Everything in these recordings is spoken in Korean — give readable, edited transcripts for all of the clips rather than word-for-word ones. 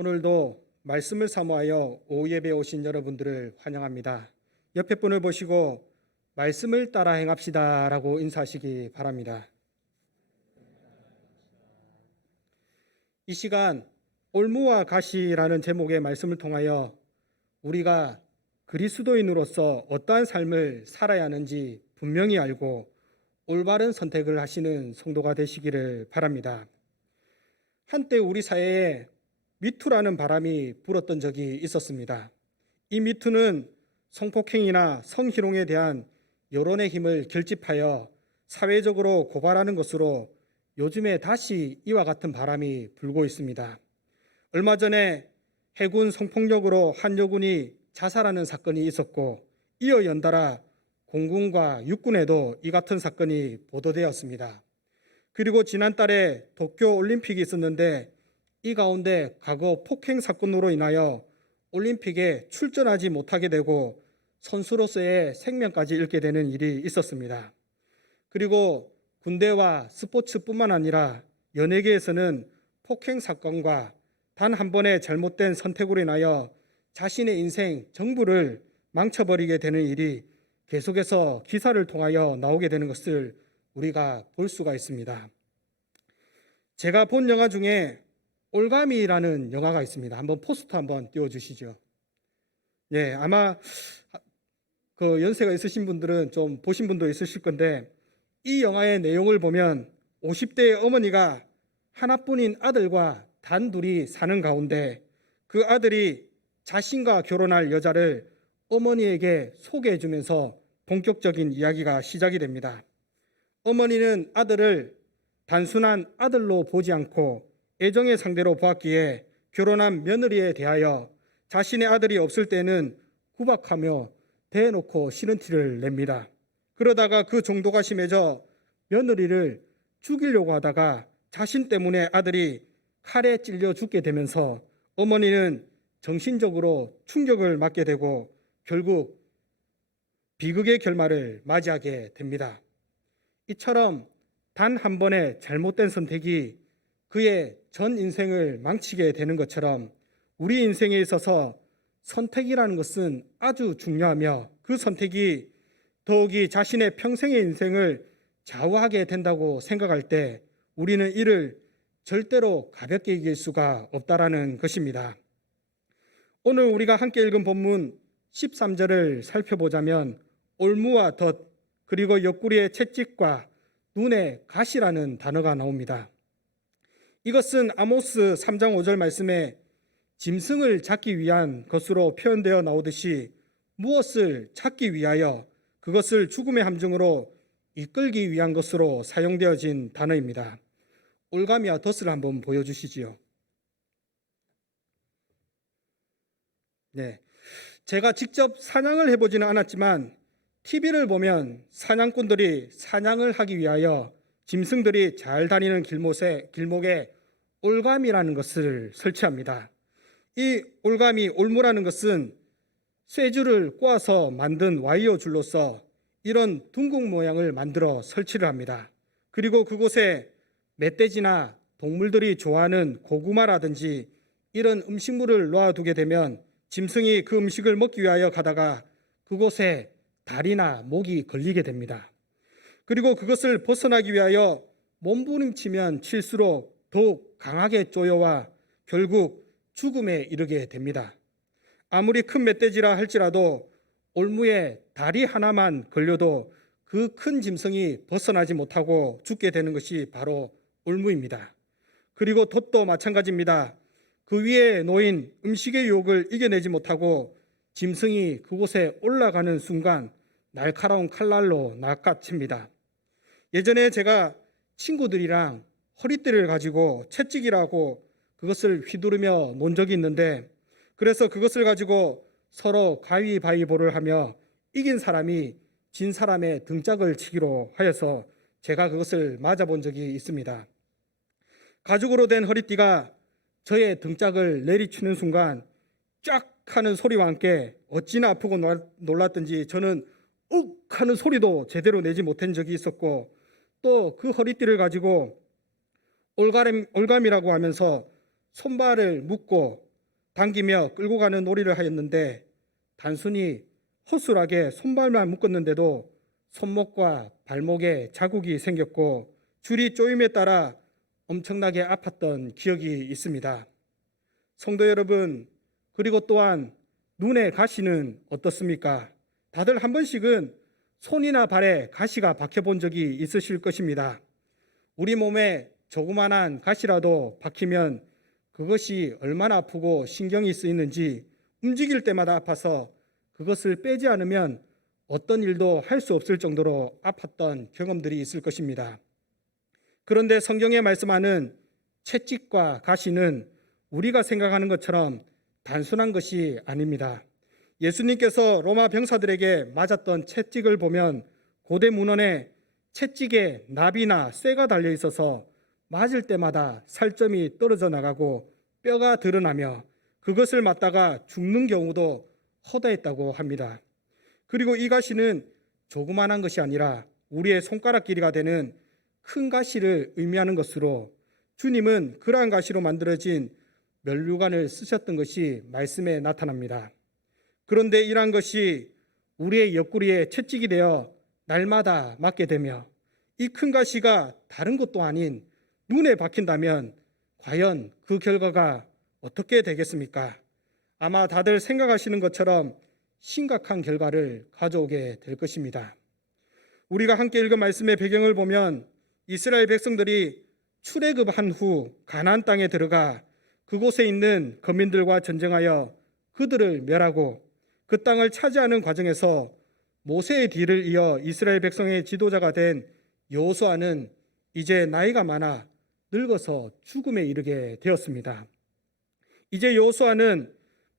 오늘도 말씀을 사모하여 오후 예배에 오신 여러분들을 환영합니다. 옆에 분을 보시고 말씀을 따라 행합시다 라고 인사하시기 바랍니다. 이 시간 올무와 가시라는 제목의 말씀을 통하여 우리가 그리스도인으로서 어떠한 삶을 살아야 하는지 분명히 알고 올바른 선택을 하시는 성도가 되시기를 바랍니다. 한때 우리 사회에 미투라는 바람이 불었던 적이 있었습니다. 이 미투는 성폭행이나 성희롱에 대한 여론의 힘을 결집하여 사회적으로 고발하는 것으로 요즘에 다시 이와 같은 바람이 불고 있습니다. 얼마 전에 해군 성폭력으로 한 여군이 자살하는 사건이 있었고, 이어 연달아 공군과 육군에도 이 같은 사건이 보도되었습니다. 그리고 지난달에 도쿄 올림픽이 있었는데 이 가운데 과거 폭행 사건으로 인하여 올림픽에 출전하지 못하게 되고 선수로서의 생명까지 잃게 되는 일이 있었습니다. 그리고 군대와 스포츠뿐만 아니라 연예계에서는 폭행 사건과 단 한 번의 잘못된 선택으로 인하여 자신의 인생 전부를 망쳐버리게 되는 일이 계속해서 기사를 통하여 나오게 되는 것을 우리가 볼 수가 있습니다. 제가 본 영화 중에 올가미라는 영화가 있습니다. 한번 포스터 한번 띄워주시죠. 예, 아마 그 연세가 있으신 분들은 좀 보신 분도 있으실 건데, 이 영화의 내용을 보면 50대의 어머니가 하나뿐인 아들과 단둘이 사는 가운데 그 아들이 자신과 결혼할 여자를 어머니에게 소개해 주면서 본격적인 이야기가 시작이 됩니다. 어머니는 아들을 단순한 아들로 보지 않고 애정의 상대로 보았기에 결혼한 며느리에 대하여 자신의 아들이 없을 때는 구박하며 대놓고 싫은 티를 냅니다. 그러다가 그 정도가 심해져 며느리를 죽이려고 하다가 자신 때문에 아들이 칼에 찔려 죽게 되면서 어머니는 정신적으로 충격을 받게 되고 결국 비극의 결말을 맞이하게 됩니다. 이처럼 단 한 번의 잘못된 선택이 그의 전 인생을 망치게 되는 것처럼 우리 인생에 있어서 선택이라는 것은 아주 중요하며 그 선택이 더욱이 자신의 평생의 인생을 좌우하게 된다고 생각할 때 우리는 이를 절대로 가볍게 이길 수가 없다라는 것입니다. 오늘 우리가 함께 읽은 본문 13절을 살펴보자면 올무와 덫, 그리고 옆구리의 채찍과 눈의 가시라는 단어가 나옵니다. 이것은 아모스 3장 5절 말씀에 짐승을 잡기 위한 것으로 표현되어 나오듯이 무엇을 잡기 위하여 그것을 죽음의 함정으로 이끌기 위한 것으로 사용되어진 단어입니다. 올가미와 덫을 한번 보여주시지요. 네, 제가 직접 사냥을 해보지는 않았지만 TV를 보면 사냥꾼들이 사냥을 하기 위하여 짐승들이 잘 다니는 길목에 올가미라는 것을 설치합니다. 이 올가미, 올무라는 것은 쇠줄을 꼬아서 만든 와이어 줄로서 이런 둥근 모양을 만들어 설치를 합니다. 그리고 그곳에 멧돼지나 동물들이 좋아하는 고구마라든지 이런 음식물을 놓아두게 되면 짐승이 그 음식을 먹기 위하여 가다가 그곳에 다리나 목이 걸리게 됩니다. 그리고 그것을 벗어나기 위하여 몸부림치면 칠수록 더욱 강하게 쪼여와 결국 죽음에 이르게 됩니다. 아무리 큰 멧돼지라 할지라도 올무에 다리 하나만 걸려도 그 큰 짐승이 벗어나지 못하고 죽게 되는 것이 바로 올무입니다. 그리고 돛도 마찬가지입니다. 그 위에 놓인 음식의 유혹을 이겨내지 못하고 짐승이 그곳에 올라가는 순간 날카로운 칼날로 낚아챕니다. 예전에 제가 친구들이랑 허리띠를 가지고 채찍이라고 그것을 휘두르며 논 적이 있는데, 그래서 그것을 가지고 서로 가위바위보를 하며 이긴 사람이 진 사람의 등짝을 치기로 하여서 제가 그것을 맞아본 적이 있습니다. 가죽으로 된 허리띠가 저의 등짝을 내리치는 순간 쫙 하는 소리와 함께 어찌나 아프고 놀랐던지 저는 욱 하는 소리도 제대로 내지 못한 적이 있었고, 또 그 허리띠를 가지고 올가미라고 하면서 손발을 묶고 당기며 끌고 가는 놀이를 하였는데 단순히 허술하게 손발만 묶었는데도 손목과 발목에 자국이 생겼고 줄이 조임에 따라 엄청나게 아팠던 기억이 있습니다. 성도 여러분, 그리고 또한 눈의 가시는 어떻습니까? 다들 한 번씩은 손이나 발에 가시가 박혀본 적이 있으실 것입니다. 우리 몸에 조그만한 가시라도 박히면 그것이 얼마나 아프고 신경이 쓰이는지 움직일 때마다 아파서 그것을 빼지 않으면 어떤 일도 할 수 없을 정도로 아팠던 경험들이 있을 것입니다. 그런데 성경에 말씀하는 채찍과 가시는 우리가 생각하는 것처럼 단순한 것이 아닙니다. 예수님께서 로마 병사들에게 맞았던 채찍을 보면 고대 문헌에 채찍에 나비나 쇠가 달려 있어서 맞을 때마다 살점이 떨어져 나가고 뼈가 드러나며 그것을 맞다가 죽는 경우도 허다했다고 합니다. 그리고 이 가시는 조그만한 것이 아니라 우리의 손가락 길이가 되는 큰 가시를 의미하는 것으로 주님은 그러한 가시로 만들어진 면류관을 쓰셨던 것이 말씀에 나타납니다. 그런데 이러한 것이 우리의 옆구리에 채찍이 되어 날마다 맞게 되며 이 큰 가시가 다른 것도 아닌 눈에 박힌다면 과연 그 결과가 어떻게 되겠습니까? 아마 다들 생각하시는 것처럼 심각한 결과를 가져오게 될 것입니다. 우리가 함께 읽은 말씀의 배경을 보면 이스라엘 백성들이 출애굽한 후 가나안 땅에 들어가 그곳에 있는 거민들과 전쟁하여 그들을 멸하고 그 땅을 차지하는 과정에서 모세의 뒤를 이어 이스라엘 백성의 지도자가 된 여호수아는 이제 나이가 많아 늙어서 죽음에 이르게 되었습니다. 이제 여호수아는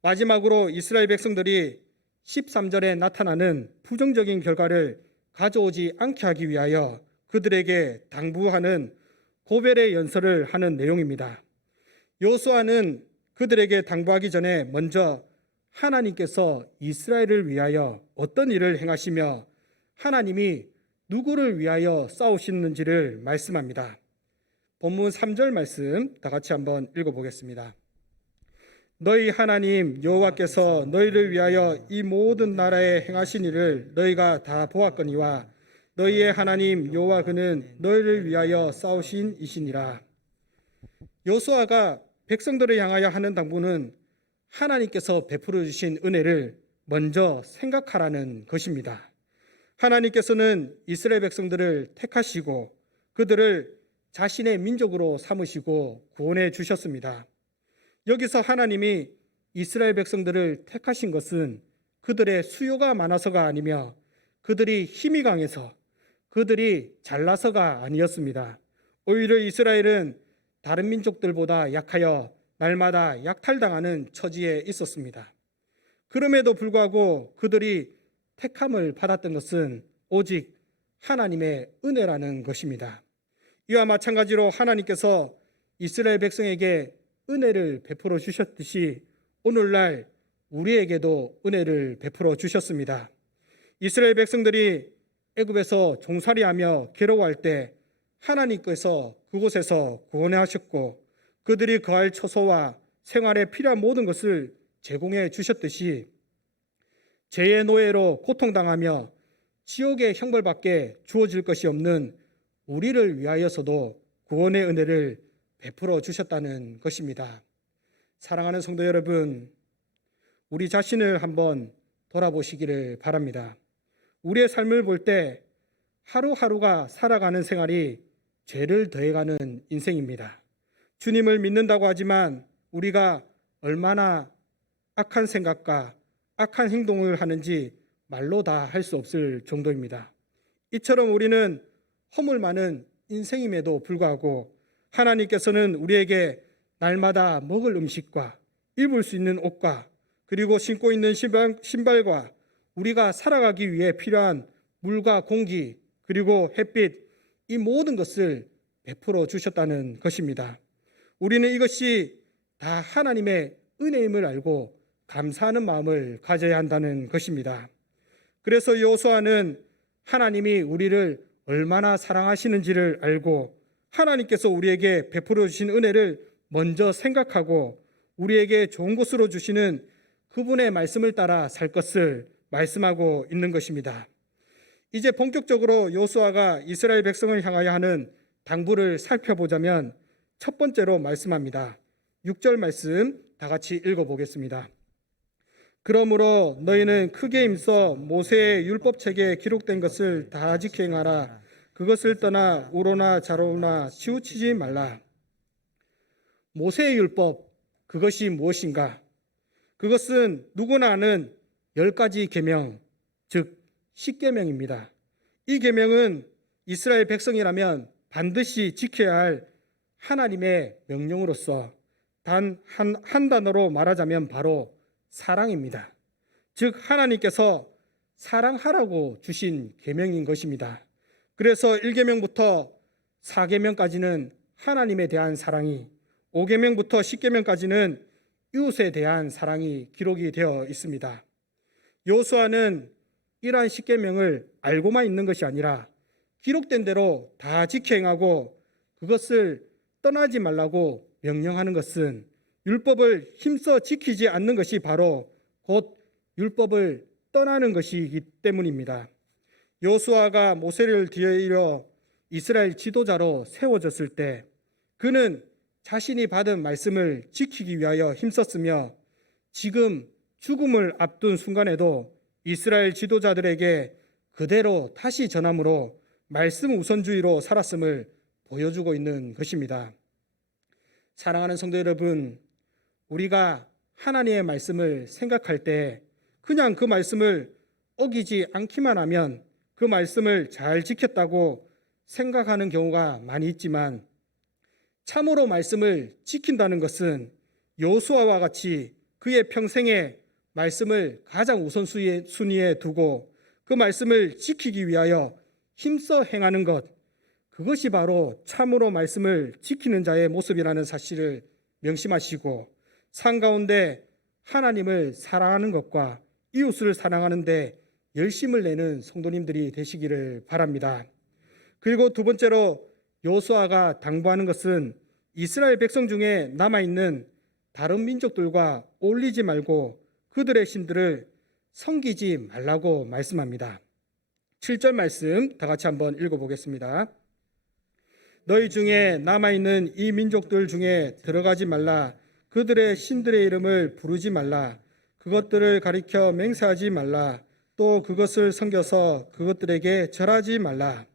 마지막으로 이스라엘 백성들이 13절에 나타나는 부정적인 결과를 가져오지 않게 하기 위하여 그들에게 당부하는 고별의 연설을 하는 내용입니다. 여호수아는 그들에게 당부하기 전에 먼저 하나님께서 이스라엘을 위하여 어떤 일을 행하시며 하나님이 누구를 위하여 싸우시는지를 말씀합니다. 본문 3절 말씀 다 같이 한번 읽어보겠습니다. 너희 하나님 여호와께서 너희를 위하여 이 모든 나라에 행하신 일을 너희가 다 보았거니와 너희의 하나님 여호와 그는 너희를 위하여 싸우신 이시니라. 여호수아가 백성들을 향하여 하는 당부는 하나님께서 베풀어 주신 은혜를 먼저 생각하라는 것입니다. 하나님께서는 이스라엘 백성들을 택하시고 그들을 자신의 민족으로 삼으시고 구원해 주셨습니다. 여기서 하나님이 이스라엘 백성들을 택하신 것은 그들의 수요가 많아서가 아니며 그들이 힘이 강해서 그들이 잘나서가 아니었습니다. 오히려 이스라엘은 다른 민족들보다 약하여 날마다 약탈당하는 처지에 있었습니다. 그럼에도 불구하고 그들이 택함을 받았던 것은 오직 하나님의 은혜라는 것입니다. 이와 마찬가지로 하나님께서 이스라엘 백성에게 은혜를 베풀어 주셨듯이 오늘날 우리에게도 은혜를 베풀어 주셨습니다. 이스라엘 백성들이 애굽에서 종살이하며 괴로워할 때 하나님께서 그곳에서 구원하셨고 그들이 거할 처소와 생활에 필요한 모든 것을 제공해 주셨듯이 죄의 노예로 고통당하며 지옥의 형벌밖에 주어질 것이 없는 우리를 위하여서도 구원의 은혜를 베풀어 주셨다는 것입니다. 사랑하는 성도 여러분, 우리 자신을 한번 돌아보시기를 바랍니다. 우리의 삶을 볼 때 하루하루가 살아가는 생활이 죄를 더해가는 인생입니다. 주님을 믿는다고 하지만 우리가 얼마나 악한 생각과 악한 행동을 하는지 말로 다 할 수 없을 정도입니다. 이처럼 우리는 허물 많은 인생임에도 불구하고 하나님께서는 우리에게 날마다 먹을 음식과 입을 수 있는 옷과 그리고 신고 있는 신발과 우리가 살아가기 위해 필요한 물과 공기 그리고 햇빛 이 모든 것을 베풀어 주셨다는 것입니다. 우리는 이것이 다 하나님의 은혜임을 알고 감사하는 마음을 가져야 한다는 것입니다. 그래서 여호수아는 하나님이 우리를 얼마나 사랑하시는지를 알고 하나님께서 우리에게 베풀어 주신 은혜를 먼저 생각하고 우리에게 좋은 곳으로 주시는 그분의 말씀을 따라 살 것을 말씀하고 있는 것입니다. 이제 본격적으로 여호수아가 이스라엘 백성을 향하여 하는 당부를 살펴보자면 첫 번째로 말씀합니다. 6절 말씀 다 같이 읽어보겠습니다. 그러므로 너희는 크게 힘써 모세의 율법책에 기록된 것을 다 지켜 행하라. 그것을 떠나 우로나 좌로나 치우치지 말라. 모세의 율법, 그것이 무엇인가? 그것은 누구나 아는 10가지 계명, 즉 10계명입니다. 이 계명은 이스라엘 백성이라면 반드시 지켜야 할 하나님의 명령으로서 단 한 단어로 말하자면 바로 사랑입니다. 즉 하나님께서 사랑하라고 주신 계명인 것입니다. 그래서 1계명부터 4계명까지는 하나님에 대한 사랑이, 5계명부터 10계명까지는 이웃에 대한 사랑이 기록이 되어 있습니다. 여호수아는 이러한 10계명을 알고만 있는 것이 아니라 기록된 대로 다 지켜 행하고 그것을 떠나지 말라고 명령하는 것은 율법을 힘써 지키지 않는 것이 바로 곧 율법을 떠나는 것이기 때문입니다. 여호수아가 모세를 뒤이어 이스라엘 지도자로 세워졌을 때 그는 자신이 받은 말씀을 지키기 위하여 힘썼으며 지금 죽음을 앞둔 순간에도 이스라엘 지도자들에게 그대로 다시 전함으로 말씀 우선주의로 살았음을 보여주고 있는 것입니다. 사랑하는 성도 여러분, 우리가 하나님의 말씀을 생각할 때 그냥 그 말씀을 어기지 않기만 하면 그 말씀을 잘 지켰다고 생각하는 경우가 많이 있지만 참으로 말씀을 지킨다는 것은 여호수아와 같이 그의 평생에 말씀을 가장 우선순위에 두고 그 말씀을 지키기 위하여 힘써 행하는 것, 그것이 바로 참으로 말씀을 지키는 자의 모습이라는 사실을 명심하시고 삶 가운데 하나님을 사랑하는 것과 이웃을 사랑하는 데 열심을 내는 성도님들이 되시기를 바랍니다. 그리고 두 번째로 여호수아가 당부하는 것은 이스라엘 백성 중에 남아있는 다른 민족들과 어울리지 말고 그들의 신들을 섬기지 말라고 말씀합니다. 7절 말씀 다 같이 한번 읽어보겠습니다. 너희 중에 남아있는 이 민족들 중에 들어가지 말라. 그들의 신들의 이름을 부르지 말라. 그것들을 가리켜 맹세하지 말라. 또 그것을 섬겨서 그것들에게 절하지 말라.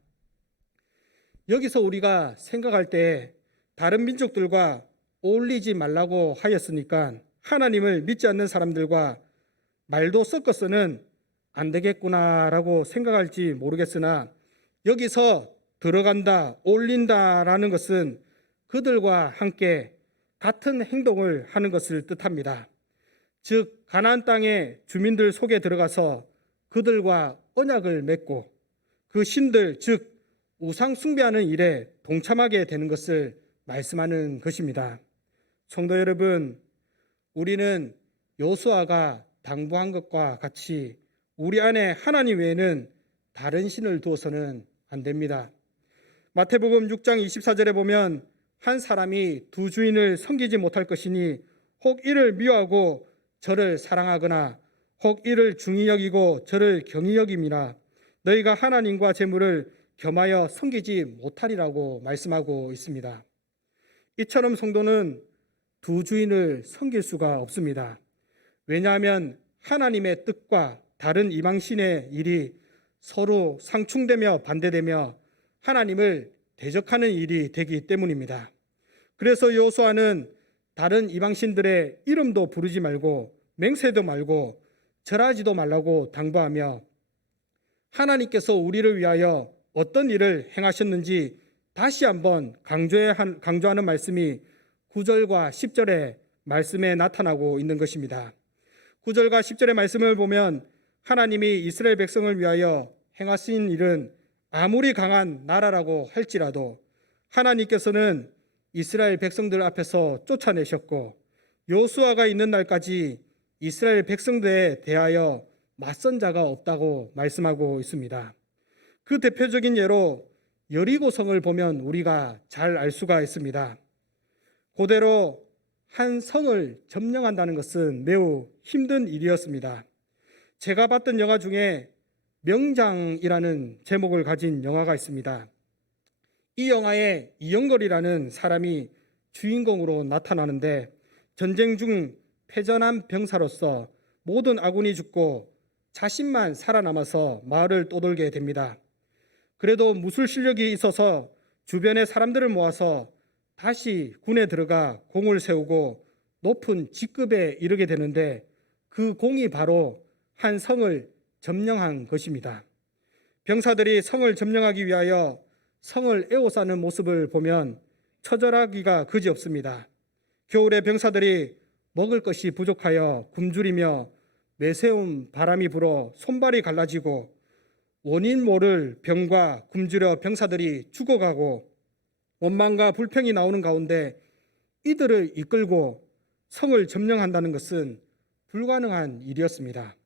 여기서 우리가 생각할 때 다른 민족들과 어울리지 말라고 하였으니까 하나님을 믿지 않는 사람들과 말도 섞어서는 안 되겠구나라고 생각할지 모르겠으나 여기서 들어간다, 어울린다라는 것은 그들과 함께 같은 행동을 하는 것을 뜻합니다. 즉 가나안 땅의 주민들 속에 들어가서 그들과 언약을 맺고 그 신들, 즉 우상 숭배하는 일에 동참하게 되는 것을 말씀하는 것입니다. 성도 여러분, 우리는 여호수아가 당부한 것과 같이 우리 안에 하나님 외에는 다른 신을 두어서는 안 됩니다. 마태복음 6장 24절에 보면 한 사람이 두 주인을 섬기지 못할 것이니 혹 이를 미워하고 저를 사랑하거나 혹 이를 중히 여기고 저를 경히 여김이나 너희가 하나님과 재물을 겸하여 섬기지 못하리라고 말씀하고 있습니다. 이처럼 성도는 두 주인을 섬길 수가 없습니다. 왜냐하면 하나님의 뜻과 다른 이방신의 일이 서로 상충되며 반대되며 하나님을 대적하는 일이 되기 때문입니다. 그래서 여호수아는 다른 이방신들의 이름도 부르지 말고 맹세도 말고 절하지도 말라고 당부하며 하나님께서 우리를 위하여 어떤 일을 행하셨는지 다시 한번 강조하는 말씀이 9절과 10절의 말씀에 나타나고 있는 것입니다. 9절과 10절의 말씀을 보면 하나님이 이스라엘 백성을 위하여 행하신 일은 아무리 강한 나라라고 할지라도 하나님께서는 이스라엘 백성들 앞에서 쫓아내셨고 여호수아가 있는 날까지 이스라엘 백성들에 대하여 맞선 자가 없다고 말씀하고 있습니다. 그 대표적인 예로 여리고성을 보면 우리가 잘 알 수가 있습니다. 그대로 한 성을 점령한다는 것은 매우 힘든 일이었습니다. 제가 봤던 영화 중에 명장이라는 제목을 가진 영화가 있습니다. 이 영화에 이영걸이라는 사람이 주인공으로 나타나는데 전쟁 중 패전한 병사로서 모든 아군이 죽고 자신만 살아남아서 마을을 떠돌게 됩니다. 그래도 무술 실력이 있어서 주변의 사람들을 모아서 다시 군에 들어가 공을 세우고 높은 직급에 이르게 되는데 그 공이 바로 한 성을 점령한 것입니다. 병사들이 성을 점령하기 위하여 성을 에워싸는 모습을 보면 처절하기가 그지없습니다. 겨울에 병사들이 먹을 것이 부족하여 굶주리며 매서운 바람이 불어 손발이 갈라지고 원인 모를 병과 굶주려 병사들이 죽어가고 원망과 불평이 나오는 가운데 이들을 이끌고 성을 점령한다는 것은 불가능한 일이었습니다.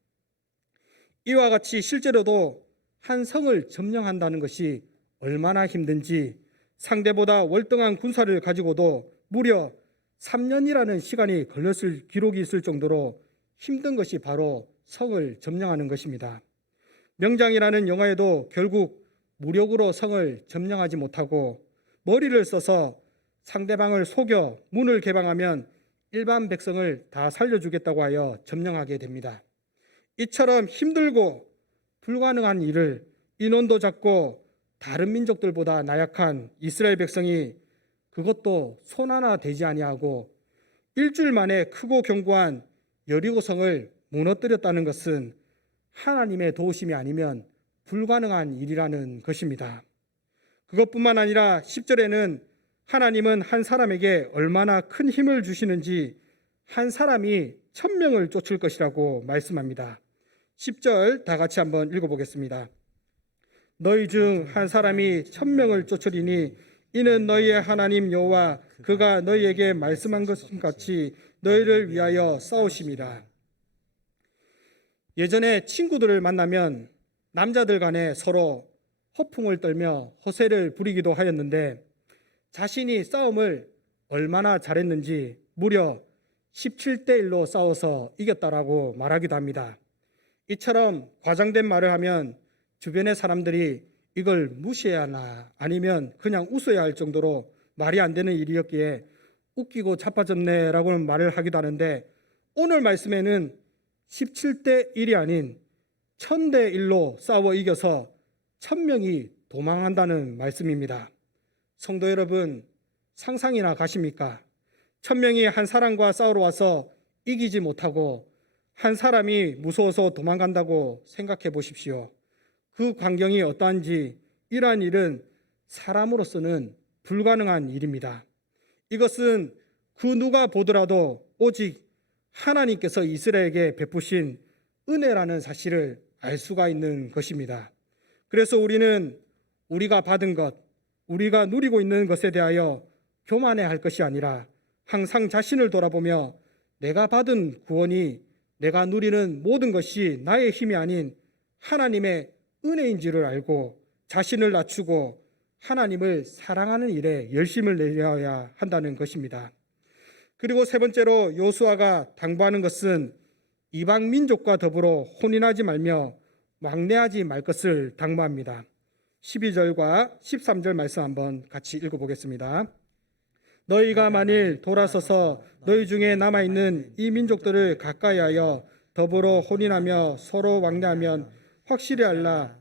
이와 같이 실제로도 한 성을 점령한다는 것이 얼마나 힘든지 상대보다 월등한 군사를 가지고도 무려 3년이라는 시간이 걸렸을 기록이 있을 정도로 힘든 것이 바로 성을 점령하는 것입니다. 명장이라는 영화에도 결국 무력으로 성을 점령하지 못하고 머리를 써서 상대방을 속여 문을 개방하면 일반 백성을 다 살려주겠다고 하여 점령하게 됩니다. 이처럼 힘들고 불가능한 일을 인원도 작고 다른 민족들보다 나약한 이스라엘 백성이 그것도 손 하나 대지 아니하고 일주일 만에 크고 견고한 여리고성을 무너뜨렸다는 것은 하나님의 도우심이 아니면 불가능한 일이라는 것입니다. 그것뿐만 아니라 10절에는 하나님은 한 사람에게 얼마나 큰 힘을 주시는지 한 사람이 1000명을 쫓을 것이라고 말씀합니다. 10절 다 같이 한번 읽어보겠습니다. 너희 중 한 사람이 1000명을 쫓으리니 이는 너희의 하나님 여호와 그가 너희에게 말씀한 것 같이 너희를 위하여 싸우심이라. 예전에 친구들을 만나면 남자들 간에 서로 허풍을 떨며 허세를 부리기도 하였는데 자신이 싸움을 얼마나 잘했는지 무려 17대 1로 싸워서 이겼다라고 말하기도 합니다. 이처럼 과장된 말을 하면 주변의 사람들이 이걸 무시해야 하나 아니면 그냥 웃어야 할 정도로 말이 안 되는 일이었기에 웃기고 자빠졌네 라고는 말을 하기도 하는데 오늘 말씀에는 17대 1이 아닌 1000대 1로 싸워 이겨서 1000명이 도망한다는 말씀입니다. 성도 여러분, 상상이나 가십니까? 1000명이 한 사람과 싸우러 와서 이기지 못하고 한 사람이 무서워서 도망간다고 생각해 보십시오. 그 광경이 어떠한지 이러한 일은 사람으로서는 불가능한 일입니다. 이것은 그 누가 보더라도 오직 하나님께서 이스라엘에게 베푸신 은혜라는 사실을 알 수가 있는 것입니다. 그래서 우리는 우리가 받은 것, 우리가 누리고 있는 것에 대하여 교만해 할 것이 아니라 항상 자신을 돌아보며 내가 받은 구원이 내가 누리는 모든 것이 나의 힘이 아닌 하나님의 은혜인지를 알고 자신을 낮추고 하나님을 사랑하는 일에 열심을 내어야 한다는 것입니다. 그리고 세 번째로 요수아가 당부하는 것은 이방 민족과 더불어 혼인하지 말며 왕래하지 말 것을 당부합니다. 12절과 13절 말씀 한번 같이 읽어보겠습니다. 너희가 만일 돌아서서 너희 중에 남아있는 이 민족들을 가까이하여 더불어 혼인하며 서로 왕래하면 확실히 알라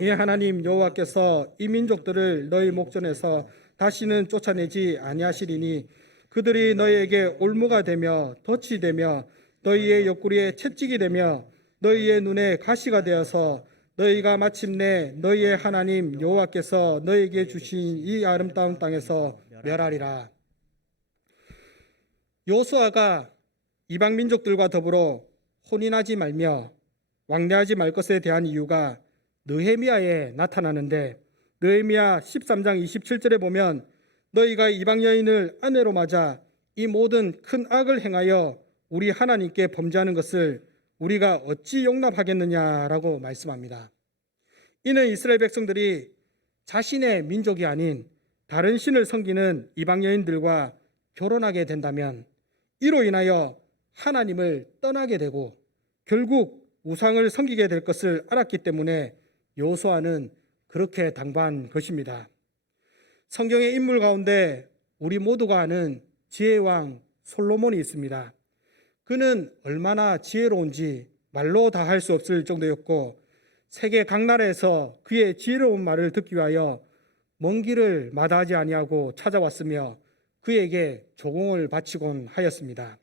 이 하나님 여호와께서 이 민족들을 너희 목전에서 다시는 쫓아내지 아니하시리니 그들이 너희에게 올무가 되며 덫이 되며 너희의 옆구리에 채찍이 되며 너희의 눈에 가시가 되어서 너희가 마침내 너희의 하나님 여호와께서 너희에게 주신 이 아름다운 땅에서 멸하리라. 요수아가 이방 민족들과 더불어 혼인하지 말며 왕래하지 말 것에 대한 이유가 느헤미야에 나타나는데 느헤미야 13장 27절에 보면 너희가 이방 여인을 아내로 맞아 이 모든 큰 악을 행하여 우리 하나님께 범죄하는 것을 우리가 어찌 용납하겠느냐라고 말씀합니다. 이는 이스라엘 백성들이 자신의 민족이 아닌 다른 신을 섬기는 이방 여인들과 결혼하게 된다면 이로 인하여 하나님을 떠나게 되고 결국 우상을 섬기게 될 것을 알았기 때문에 여호수아는 그렇게 당부한 것입니다. 성경의 인물 가운데 우리 모두가 아는 지혜왕 솔로몬이 있습니다. 그는 얼마나 지혜로운지 말로 다 할 수 없을 정도였고 세계 각 나라에서 그의 지혜로운 말을 듣기 위하여 먼 길을 마다하지 아니하고 찾아왔으며 그에게 조공을 바치곤 하였습니다.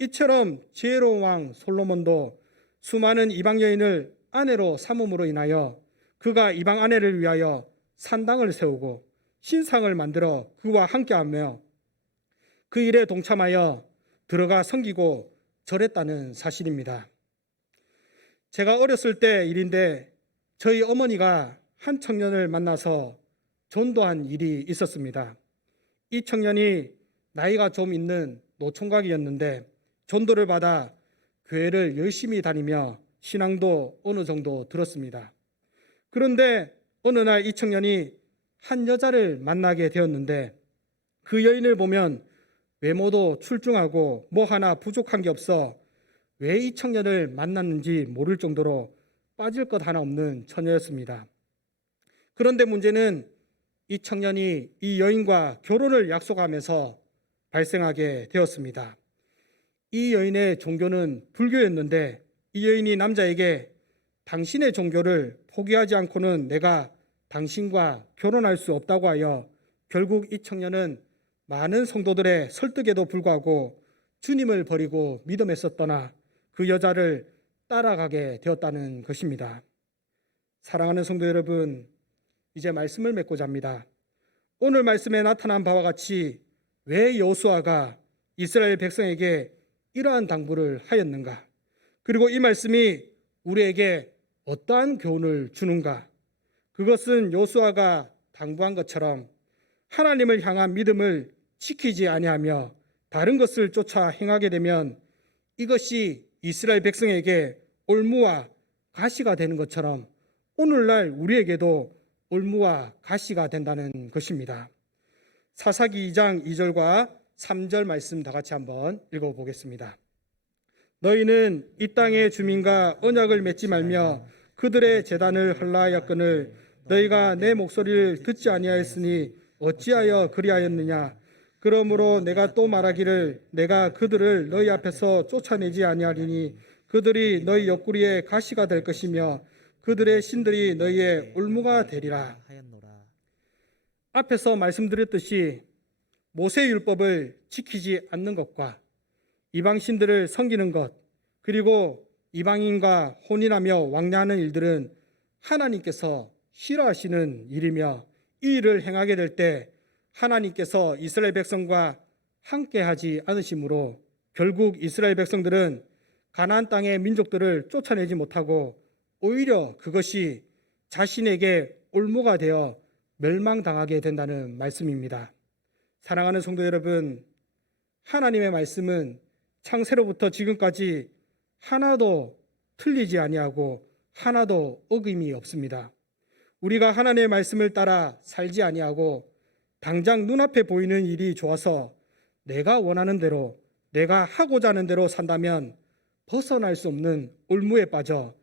이처럼 지혜로운 왕 솔로몬도 수많은 이방 여인을 아내로 삼음으로 인하여 그가 이방 아내를 위하여 산당을 세우고 신상을 만들어 그와 함께하며 그 일에 동참하여 들어가 섬기고 절했다는 사실입니다. 제가 어렸을 때 일인데 저희 어머니가 한 청년을 만나서 전도한 일이 있었습니다. 이 청년이 나이가 좀 있는 노총각이었는데 전도를 받아 교회를 열심히 다니며 신앙도 어느 정도 들었습니다. 그런데 어느 날 이 청년이 한 여자를 만나게 되었는데 그 여인을 보면 외모도 출중하고 뭐 하나 부족한 게 없어 왜 이 청년을 만났는지 모를 정도로 빠질 것 하나 없는 처녀였습니다. 그런데 문제는 이 청년이 이 여인과 결혼을 약속하면서 발생하게 되었습니다. 이 여인의 종교는 불교였는데 이 여인이 남자에게 당신의 종교를 포기하지 않고는 내가 당신과 결혼할 수 없다고 하여 결국 이 청년은 많은 성도들의 설득에도 불구하고 주님을 버리고 믿음에서 떠나 그 여자를 따라가게 되었다는 것입니다. 사랑하는 성도 여러분, 이제 말씀을 맺고자 합니다. 오늘 말씀에 나타난 바와 같이 왜 여호수아가 이스라엘 백성에게 이러한 당부를 하였는가? 그리고 이 말씀이 우리에게 어떠한 교훈을 주는가? 그것은 여호수아가 당부한 것처럼 하나님을 향한 믿음을 지키지 아니하며 다른 것을 쫓아 행하게 되면 이것이 이스라엘 백성에게 올무와 가시가 되는 것처럼 오늘날 우리에게도 올무와 가시가 된다는 것입니다. 사사기 2장 2절과 3절 말씀 다 같이 한번 읽어보겠습니다. 너희는 이 땅의 주민과 언약을 맺지 말며 그들의 제단을 헐라하였거늘 너희가 내 목소리를 듣지 아니하였으니 어찌하여 그리하였느냐. 그러므로 내가 또 말하기를 내가 그들을 너희 앞에서 쫓아내지 아니하리니 그들이 너희 옆구리에 가시가 될 것이며 그들의 신들이 너희의 올무가 되리라. 앞에서 말씀드렸듯이 모세율법을 지키지 않는 것과 이방 신들을 섬기는 것 그리고 이방인과 혼인하며 왕래하는 일들은 하나님께서 싫어하시는 일이며 이 일을 행하게 될 때 하나님께서 이스라엘 백성과 함께하지 않으시므로 결국 이스라엘 백성들은 가나안 땅의 민족들을 쫓아내지 못하고 오히려 그것이 자신에게 올무가 되어 멸망당하게 된다는 말씀입니다. 사랑하는 성도 여러분, 하나님의 말씀은 창세로부터 지금까지 하나도 틀리지 아니하고 하나도 어김이 없습니다. 우리가 하나님의 말씀을 따라 살지 아니하고 당장 눈앞에 보이는 일이 좋아서 내가 원하는 대로 내가 하고자 하는 대로 산다면 벗어날 수 없는 올무에 빠져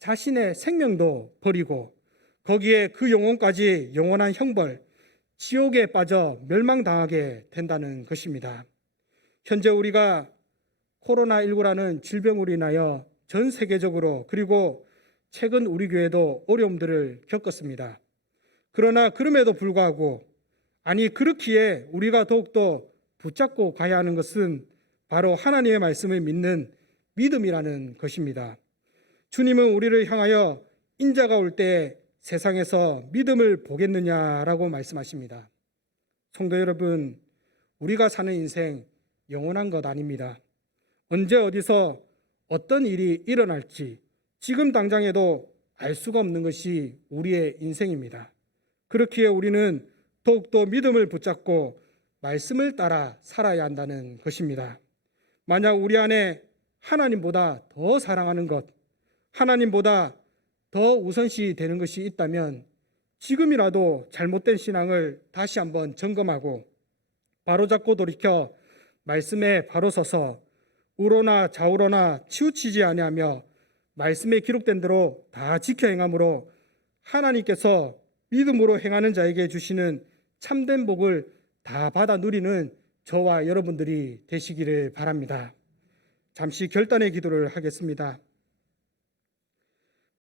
자신의 생명도 버리고 거기에 그 영혼까지 영원한 형벌, 지옥에 빠져 멸망당하게 된다는 것입니다. 현재 우리가 코로나19라는 질병으로 인하여 전 세계적으로 그리고 최근 우리 교회도 어려움들을 겪었습니다. 그러나 그럼에도 불구하고 아니 그렇기에 우리가 더욱더 붙잡고 가야 하는 것은 바로 하나님의 말씀을 믿는 믿음이라는 것입니다. 주님은 우리를 향하여 인자가 올 때에 세상에서 믿음을 보겠느냐라고 말씀하십니다. 성도 여러분, 우리가 사는 인생 영원한 것 아닙니다. 언제 어디서 어떤 일이 일어날지 지금 당장에도 알 수가 없는 것이 우리의 인생입니다. 그렇기에 우리는 더욱더 믿음을 붙잡고 말씀을 따라 살아야 한다는 것입니다. 만약 우리 안에 하나님보다 더 사랑하는 것, 하나님보다 더 우선시 되는 것이 있다면 지금이라도 잘못된 신앙을 다시 한번 점검하고 바로잡고 돌이켜 말씀에 바로 서서 우로나 좌우로나 치우치지 아니하며 말씀에 기록된 대로 다 지켜 행함으로 하나님께서 믿음으로 행하는 자에게 주시는 참된 복을 다 받아 누리는 저와 여러분들이 되시기를 바랍니다. 잠시 결단의 기도를 하겠습니다.